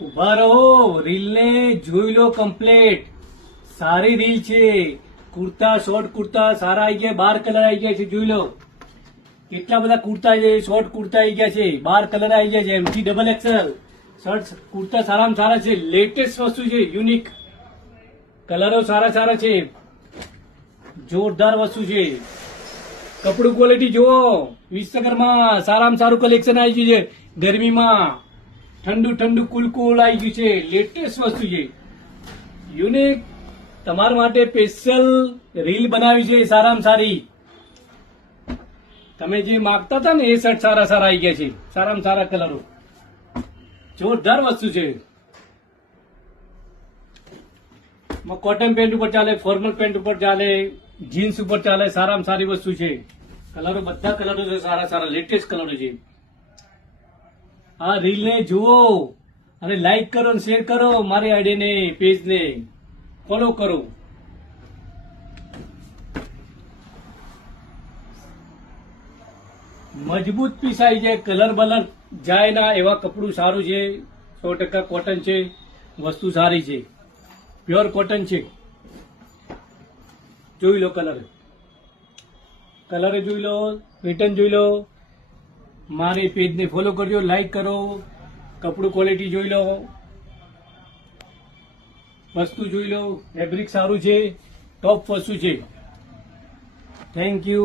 ઉભા રહો, રીલ ને જોઈ લો કમ્પ્લીટ. સારી રીલ છે. કુર્તા, શોર્ટ કુર્તા સારા આવી ગયા, 12 કલર આવી ગયા છે. જોઈ લો કેટલા બધા કુર્તા છે. શોર્ટ કુર્તા આવી ગયા છે, 12 કલર આવી ગયા છે. એમથી ડબલ એક્સેલ શર્ટ કુર્તા સારામાં સારા છે. લેટેસ્ટ વસ્તુ છે, યુનિક કલરો સારા સારા છે. જોરદાર વસ્તુ છે. કપડું ક્વોલિટી જુઓ. વિશ્વકર્મા સારામાં સારું કલેક્શન આવી ગયું છે. ગરમીમાં ઠંડુ ઠંડુ કુલ આવી ગયું છે. લેટેસ્ટ વસ્તુ છે, યુનિક. તમારા માટે સ્પેશિયલ રીલ બનાવી છે, સારામાં સારી. તમે જે માગતા હતા ને એ શર્ટ સારા સારા આવી ગયા છે. સારામાં સારા કલરો, જોરદાર વસ્તુ છે. કોટન પેન્ટ ઉપર ચાલે, ફોર્મલ પેન્ટ ઉપર ચાલે, જીન્સ ઉપર ચાલે. સારામાં સારી વસ્તુ છે. કલરો બધા કલરો છે, સારા સારા લેટેસ્ટ કલરો છે. આ રીલ ને જુઓ અને લાઈક કરો અને શેર કરો. મારી આઈડી ને પેજ ને ફોલો કરો. મજબૂત પીસ આવી જાય, કલર બલર જાય ના એવા કપડું સારું છે. 100% કોટન છે, વસ્તુ સારી છે, પ્યોર કોટન છે. જોઈ લો કલર જોઈ લો, પેટર્ન જોઈ લો. મારી પેજને ફોલો કરજો, લાઈક કરો. કપડું ક્વોલિટી જોઈ લો, વસ્તુ જોઈ લો. ફેબ્રિક સારું છે, ટોપ વસ્તુ છે. Thank you.